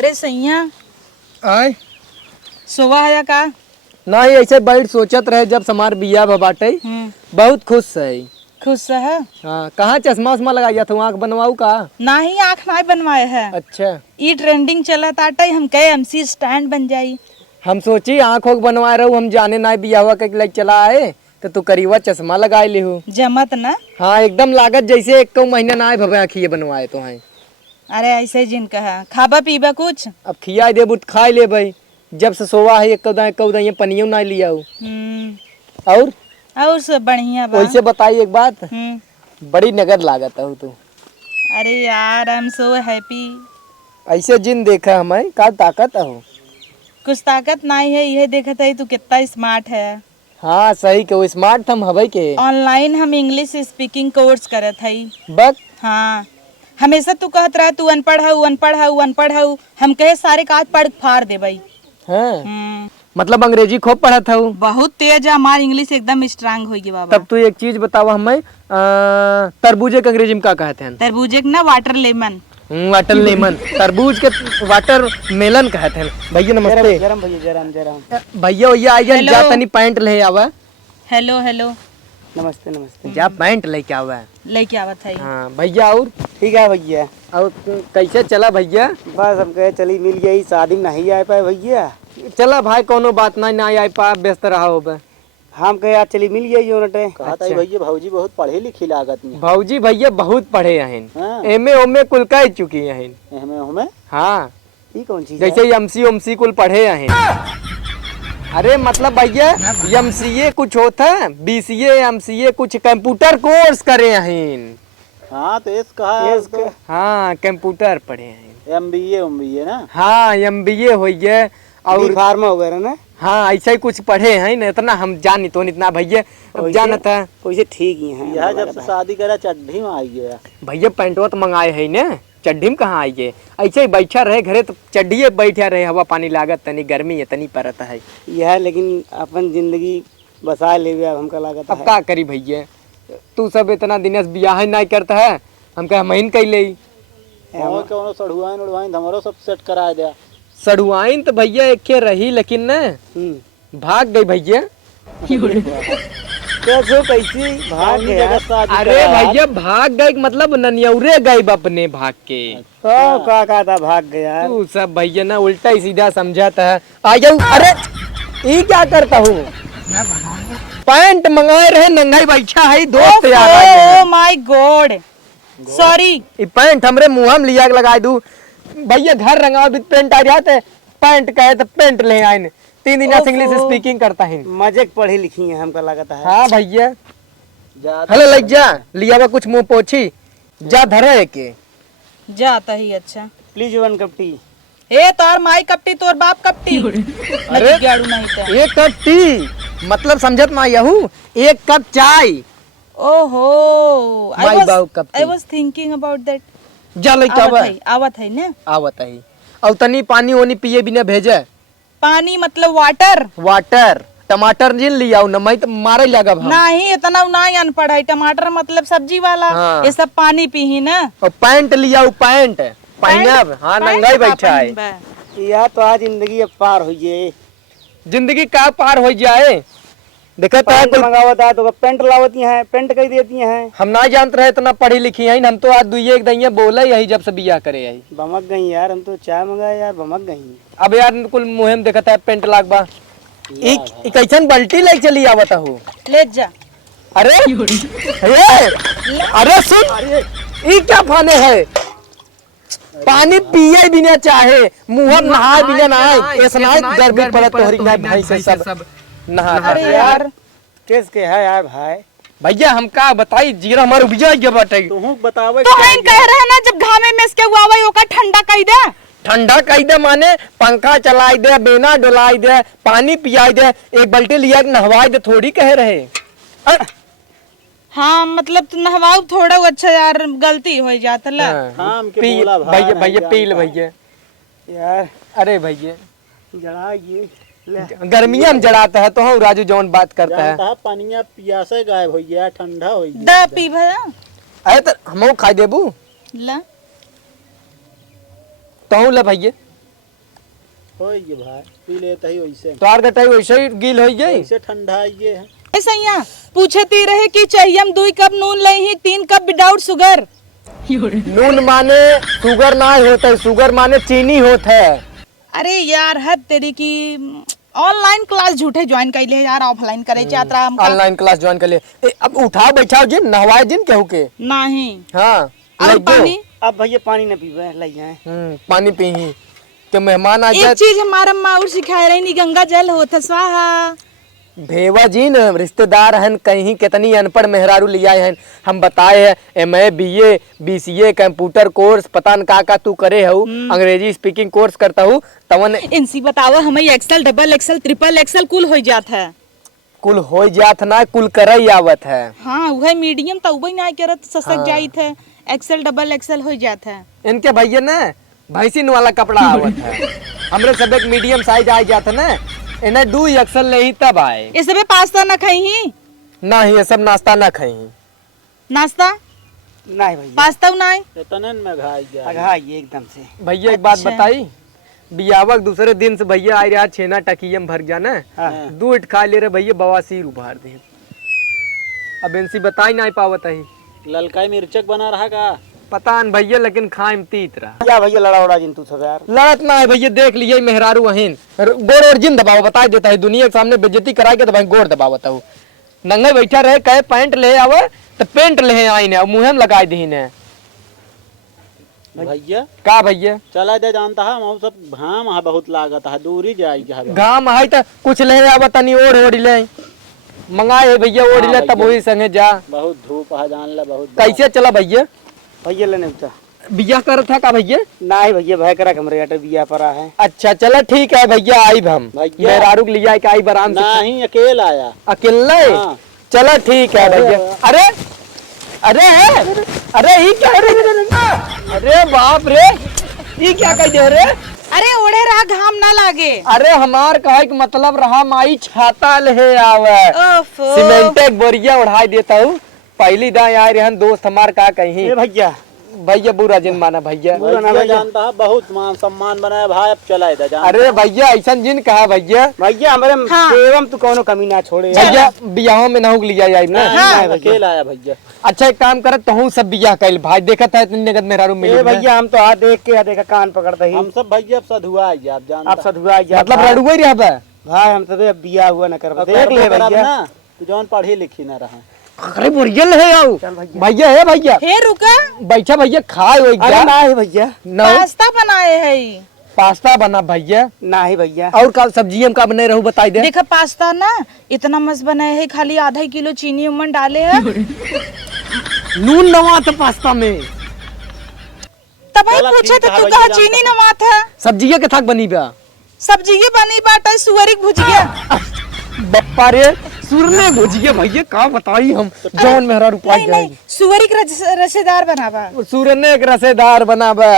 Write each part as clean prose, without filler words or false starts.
अरे सैया आय सोवा है का? नहीं ऐसे बैठ सोचत रहे जब समार बिया बाटे बहुत खुश है। खुश है? हाँ कहाँ चश्मा उश्मा लगाया था आँख बनवाऊ का? नहीं आँख नहीं बनवाए है। अच्छा ई ट्रेंडिंग चला ताटे हम कहे एमसी स्टैंड बन जाई। हम सोची आँख बनवा रहे हम जाने ना बिया हुआ के चला आए तो तू करीबा चश्मा लगाए ले हो। जमत ना? हाँ एकदम लागत जैसे एक महीना ना आए भवे आँखिए बनवाए तो हैं। अरे ऐसे जिन कहा खाबा पीबा कुछ? अब खिया दे बुट खाए ले भाई जब से सोवा है एक कौदा पनियो ना लिया और सब बढ़िया बा। वैसे बताई एक बात बड़ी नगद लागत है तू। अरे यार आई एम सो हैप्पी। ऐसे जिन देखा हमें का ताकत हो? कुछ ताकत नहीं है यह देखत है तू कितना स्मार्ट है। हाँ सही के स्मार्ट हम हवे के। ऑनलाइन हम इंग्लिश स्पीकिंग कोर्स करत हई बस हाँ हमेशा तू कहत रहा तू अनपढ़ हऊ अनपढ़ हऊ अनपढ़ हऊ हम कहे सारे काज पढ़ फाड़ दे भाई। हाँ मतलब अंग्रेजी खूब पढ़ा था। बहुत तेज है हमारी इंग्लिश एकदम स्ट्रांग होगी बाबा। तब तू एक चीज बतावा हमें तरबूजे के अंग्रेजी में क्या कहते हैं? तरबूजे ना वाटर लेमन। वाटर लेमन तरबूज के वाटर मेलन कहते हैं। भैया नमस्ते। जरम भैया जरम भैया भैया आई जा तनी पैंट ले आवा। हेलो हेलो नमस्ते नमस्ते। जा पैंट लेके आवा लेके आवत है। हाँ भैया और ठीक है भैया। और कैसे चला भैया? बस हम कहे चली मिल गई शादी में नहीं आ पाए भैया। चला भाई कोनो बात नहीं ना आई पा व्यस्त रहा हो बे। हम कहे आज चली मिल गई जो नटे। अच्छा। भैया भौजी बहुत पढ़े लिखी लागत में। भौजी भैया बहुत पढ़े हैं। हाँ। एमे ओमे कुल कह चुकी हैं। हमें हाँ ये कौन चीज जैसे एमसी ओमसी कुल पढ़े हैं। अरे मतलब भैया एमसीए कुछ होता है बीसीए एमसीए कुछ कंप्यूटर कोर्स करे हैं। हाँ तो इस कहा हाँ कंप्यूटर पढ़े हैं। एमबीए ना? हाँ एमबीए हो गया और फार्मा वगैरह ना? हाँ ऐसा ही कुछ पढ़े हैं ना इतना हम जानी तो इतना भैया अब जानत है। वैसे ठीक ही है। यह जब से शादी करा चड्ढी में आई गया भैया पैंटवा तो मंगाए है ना चड्ढी में कहाँ आई है? ऐसे ही बैठा रहे घरे तो चड्ढिए बैठा रहे हवा पानी लागत तनी गर्मी है तनी परत है। यह लेकिन अपन जिंदगी बसा ले हमका लागत अब का करी भैया तू सब इतना दिन ब्याह नहीं करता है हम कह महीन कैले हमारो सब सेट करा दिया। सड़ुआइन तो भैया एक के रही लेकिन न भाग गई भैया। कैसे कैसी भाग गया? अरे भैया भाग गई मतलब ननियौरे गई अपने भाग के। का था भाग गया? तू सब भैया ना उल्टा ही सीधा समझाता है। आ जाऊ। अरे ये क्या करता हूँ? पैंट मंगाए रहे नंगाई बैठा है दोस्त यार। Oh my God sorry. ये पैंट हमरे मुंह में लिया लगा दूं भैया घर रंगा भी पेंट आ जाते पैंट कहे तो पेंट ले आए 3 दिन से इंग्लिश स्पीकिंग करता है। मजे पढ़ी लिखी है हमका लगता है। हाँ भैया हेलो लग जा लिया कुछ मुंह पोछी जा धरे के जाता ही अच्छा। Please 1 cup T. ए तोर माई कपटी तोर बाप कपटी। अरे गाड़ू नहीं था। 1 कप टी मतलब समझत ना यहू 1 कप चाय। ओहो I was thinking about that. जा लेके आवत है ना? आवत है और तनी पानी ओनी पिए बिना भेजे। पानी मतलब वाटर? वाटर टमाटर जिन लिया न मैं तो मारे लगा नहीं इतना नहीं अनपढ़ है। टमाटर मतलब सब्जी वाला। हाँ। ये सब पानी पी ही ना। और पैंट लिया पैंट पहनब। हाँ नंगाई बैठा है। या तो आज जिंदगी अब पार हो जाए। जिंदगी का पार हो जाए देखा तो मंगावत है तो पेंट लावती है पेंट कही देती है। हम ना जानते रहे इतना पढ़ी लिखी है हम तो आज दुइये एक दइया बोले यही जब से बिया करे यही बमक गई यार। हम तो चाय मंगाए यार बमक गई। अब यार कुल मुहिम देखा है पेंट लागबा कैसन बल्टी ले चली आवत हूँ ले जा। अरे अरे सुन ये क्या फाने है पानी पिए बिना चाहे मुँह नहाए बिना नहाए ऐसा गर्मी पड़त तोहरी भाई से सब नहा। अरे यार केस के है यार भाई भैया हम का बताई जीरा हमारे उपजा के बाटे तू बतावे तो हम कह रहे हैं ना जब घामे में इसके हुआ वही ओका ठंडा कह दे। ठंडा कह दे माने पंखा चलाई दे बेना डुलाई दे पानी पियाई दे एक बाल्टी लिया नहवाई दे थोड़ी कह रहे। हाँ मतलब तू नहवाऊ थोड़ा अच्छा यार गलती हो जाता ला। हाँ भैया भैया पी ले भैया यार। अरे भैया जड़ा ये गर्मिया में जड़ाता है तो हम राजू जौन बात करता है पानिया पियासे गायब हो गया ठंडा हो गया। दा पी भैया। अरे तो हम खाई देबू ला तो ले भैया हो ये भाई पी लेता ही वैसे तोहार गटाई वैसे ही गील हो गई। वैसे ठंडा ये है। ऐसा यहाँ पूछती रहे कि चाहिए हम 2 कप नून लही 3 कप विदाउट शुगर। नून माने शुगर ना होता है, शुगर माने चीनी होता है। अरे यार हद तेरी की ऑनलाइन क्लास झूठे ज्वाइन कर ले यार, ऑफलाइन करे चाहता हम ऑनलाइन क्लास ज्वाइन कर ले। अब उठाओ बैठाओ जिन नहवाए जिन केहू के। नहीं। हाँ और लग जाओ। पानी अब भैया पानी न पीवे लग जाए। पानी पी ही तो मेहमान आ एक जाए। चीज हमारा माँ और सिखाए रही नी, गंगा जल होता स्वाहा। भेवा जी न रिश्तेदार हन कहीं कितनी अनपढ़ मेहरारू लिया है। हम बताए है MA BA BCA computer course पता न का तू करे हूँ, अंग्रेजी स्पीकिंग कोर्स करता हूँ तवन इनसी बताओ हमें Excel double XL triple XL कुल हो जात है। कुल हो जात ना कुल करई आवत है। हाँ वह मीडियम तो वही ना करत ससक जाइत है, एक्सेल डबल एक्सेल हो जात है। इनके भैया न भैंसिन वाला कपड़ा आवत है। हमरे सब एक मीडियम साइज आ जात है न, इन्हें 2 एक्सेल नहीं तब आए। ये सब पास्ता ना खाई ही ना ही ये सब नाश्ता ना खाई। नाश्ता नहीं भैया पास्ता नहीं इतने में घाई गया ये एकदम से। भैया एक बात अच्छा। बताई, बियावक दूसरे दिन से भैया आ रहा छेना टकियम भर जाना, हाँ। दूध खा ले रहे भैया बवासीर उभार दे। अब इनसी बताई नहीं पावत है। ललकाई मिर्चक बना रहा का पता न भैया लेकिन खाइम तीत रहा। क्या भैया लड़ा उड़ा जिन तू सब यार। लड़त ना है भैया, देख लिए मेहरारू अहीन गोर और जिन दबाव बता देता है। दुनिया के सामने बेइज्जती करा के तो भाई गोर दबावता हूँ। नंगे बैठा रहे कहे पैंट ले आवे तो पेंट ले आई ने मुँह में लगा दी ने। भैया का भैया चला दे जानता है हम सब घाम है बहुत लागत है दूरी जाएगी। गाँव है तो कुछ ले आवा तनी ओढ़ ले मंगाए भैया ओढ़ ले तब वही संगे जा। बहुत धूप है जान ले बहुत। कैसे चला भैया? भैया लेने उठा बिया कर था का भैया? नहीं भैया भय करा कमरे अटर बिया परा है। अच्छा चलो ठीक है भैया आई हम भैया। मेहरारू के लिया आई बराम से। नहीं अकेला आया अकेले हाँ। चलो ठीक है भैया। अरे अरे अरे ये क्या अरे बाप रे ये क्या कह दे रे? अरे ओढ़े रहा घाम ना लागे। अरे हमार कहे के मतलब रहा माई छाता ले आवे ओफो। सीमेंट एक बोरिया उड़ाई देता हूँ। पहली दाएं आए रहन दोस्त हमार का कहीं ए भैया भैया बुरा जिन माना भैया। भैया जानता है बहुत मान सम्मान बनाया भाई अब चला इधर जान। अरे भैया ऐसा जिन कहा भैया। भैया हमारे हाँ। सेवम तू कोनो कमी ना छोड़े। भैया बियाहों में ना लिया जाए ना। हाँ अकेला आया भैया। अच्छा एक काम कर तो हूँ सब बियाह कैल भाई देखा था इतनी नगद मेहरारू ए मिली भैया हम तो हाथ देख के देखा कान पकड़ते ही हम सब भैया अब सधुआ आई आप जान आप सधुआ आई मतलब रड़ुआ ही रहा भाई हम सब बिया हुआ न कर देख ले भैया तू जौन पढ़ी लिखी ना रहा। अरे बोरियल है आओ भैया है भैया हे रुका बैठा भैया खाए हो अरे ना है भैया ना पास्ता बनाए है। पास्ता बना भैया ना है भैया और का सब्जी हम का बने रहू बताई दे। देखा पास्ता ना इतना मस्त बनाए है, खाली आधा किलो चीनी उमन डाले है। नून नवा था पास्ता में तब ही पूछे थे तू कहा चीनी नवा था। सब्जी के थाक बनी बा सब्जी ये बनी बाटा सुअरी भुजिया। बप्पा रे सुरने भुजिया भैया का बताई हम जौन मेहरारू पाई नहीं नहीं सुअरी का रसेदार बनावा। सुरने के रसेदार बना बा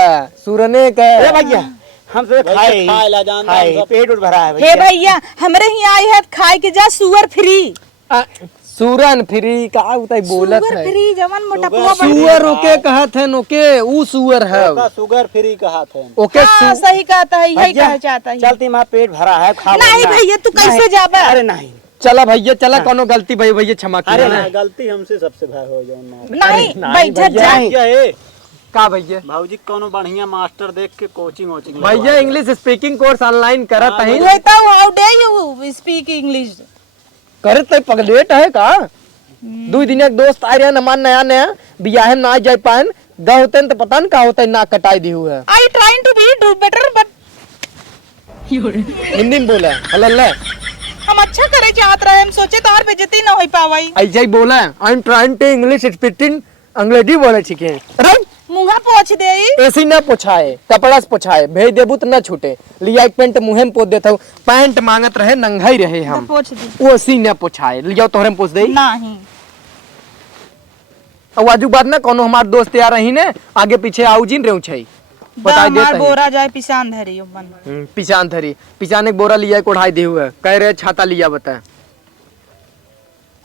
सुरने के। ए भैया हम सब खाए ला जानता है पेट उठ भरा है हे भैया हमरे ही आए है खाए के जा सुअर फ्री। सूरन फ्री का उताई बोलत सुअर है। फ्री जवन मोटा पुआ सुअर ओके कहत है ओके ऊ सुअर है शुगर फ्री कहा थे ओके हाँ सही कहता है यही कहा चाहता है। चलती माँ पेट भरा है खा नहीं भैया तू कैसे जाबा? अरे नहीं चला भैया चला कोनो गलती भाई भैया क्षमा अरे कीजिए। नहीं गलती हमसे सबसे भाई हो जाओ नहीं बैठा जा। क्या है का भैया भाऊजी कोनो बढ़िया मास्टर देख के कोचिंग वोचिंग भैया इंग्लिश स्पीकिंग कोर्स ऑनलाइन करत है लेता हूँ how day you speak English. करत तो पगलेट है का 2 दिन एक दोस्त आ रहा नमान नया नया बियाह ना जाए पान गा होते तो पता न का होता है ना कटाई दी हुआ है। I trying to be do better but Hindi में बोला हल्ला हम अच्छा करे चाहत रहे, हम सोचे तो और बेइज्जती ना होई पावाई। ऐसा ही बोला I am trying to English speaking Angrezi बोले छिके। अरे मुंहा पोछ देई ऐसे ही ना पोछाए कपड़ा से पोछाए भेज देबू तो ना छूटे लिया एक पेंट मुँह में पोछ देता हूँ पैंट मांगत रहे नंगा ही रहे हम पोछ दी वो ऐसे ही ना पोछाए लिया तोहरे में पोछ दे। नहीं अब आजू बात ना कोनो हमार दोस्त यार रही ने आगे पीछे आऊ जिन रहू छै बताई देता हमार है। बोरा जाए पिसान धरी मन पिछान धरी पिछान एक बोरा लिया कोढ़ाई दे हुआ कह रहे छाता लिया बता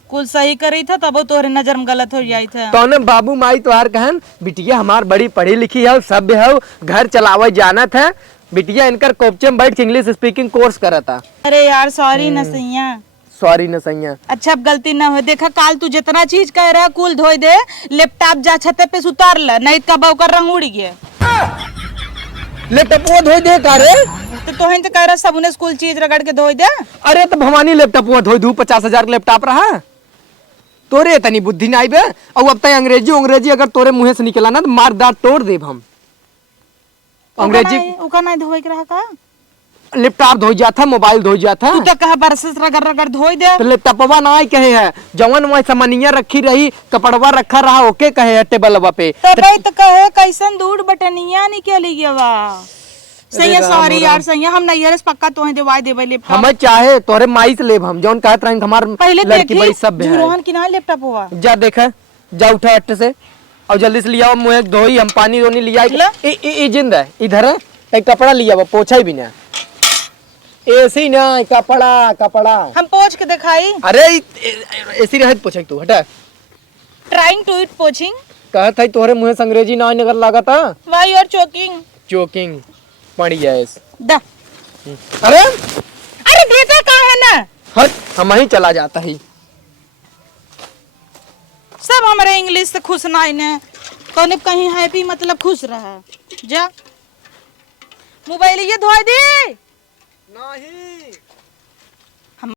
कुल सही करी था तब तोहरे नजर में गलत हो जाई था। तो ने बाबू माई तोहार कहन बिटिया हमार बड़ी पढ़ी लिखी है सभ्य है घर चलावे जानत है बिटिया इनकर कोपचे में बैठ के इंग्लिश स्पीकिंग कोर्स करा था। अरे यार सॉरी न सैया। सॉरी न सैया। अच्छा अब गलती ना हो, देखा काल तू जितना चीज कह रहा कुल धोई दे, लैपटॉप जा छते पे उतार ल, नहीं तो बहू का रंग उड़ गया। लैपटॉप वो धोई दे का रे? तो तोहन तो कह रहा सब उन्हें स्कूल चीज रगड़ के धोई दे। अरे तो भवानी लैपटॉप वो धोई दू, 50,000 का लैपटॉप रहा तोरे तनी बुद्धि नहीं बे। और अब तक अंग्रेजी अगर तोरे मुंह से निकला ना तो मार दांत तोड़ देब हम। अंग्रेजी उका नहीं धोई के रहा का? लैपटॉप धोई जाता, मोबाइल धोई जाता। तू तो कहा बरसे रगड़ रगड़ धोई दे। तो लैपटॉपवा ना कहे है जवन वह सामानिया रखी रही, कपड़वा रखा रहा ओके कहे है टेबलवा पे। तब तो कहे कैसन दूर बटनिया निकली गया वा। सही है, सॉरी यार सही है, हम नहीं हरस पक्का तोहे देवाई देबे लैपटॉप। हम चाहे तोरे माई से लेब हम, जौन कहत रही हमार पहले लड़की बड़ी सभ्य है। जुरोहन की ना लैपटॉप हुआ। जा देखा, जा उठा अट्टे से और जल्दी से लिया मुँह धोई, हम पानी रोनी लिया। ई जिंद है, इधर है एक कपड़ा लिया वो पोछा ही भी ना, ऐसे ही ना कपड़ा हम पोछ के दिखाई। अरे ऐसी रहे पोछा तू हटा। ट्राइंग टू इट पोचिंग। कहत है तोरे मुँह से अंग्रेजी ना नगर लगा था। Why you are choking? Choking पड़ी है दा। अरे देता कहाँ है ना? हट, हम ही चला जाता ही। सब हमारे इंग्लिश से खुश ना इन्हें कौन कहीं हैप्पी मतलब खुश रहा। जा मोबाइल ये धोई दे। नहीं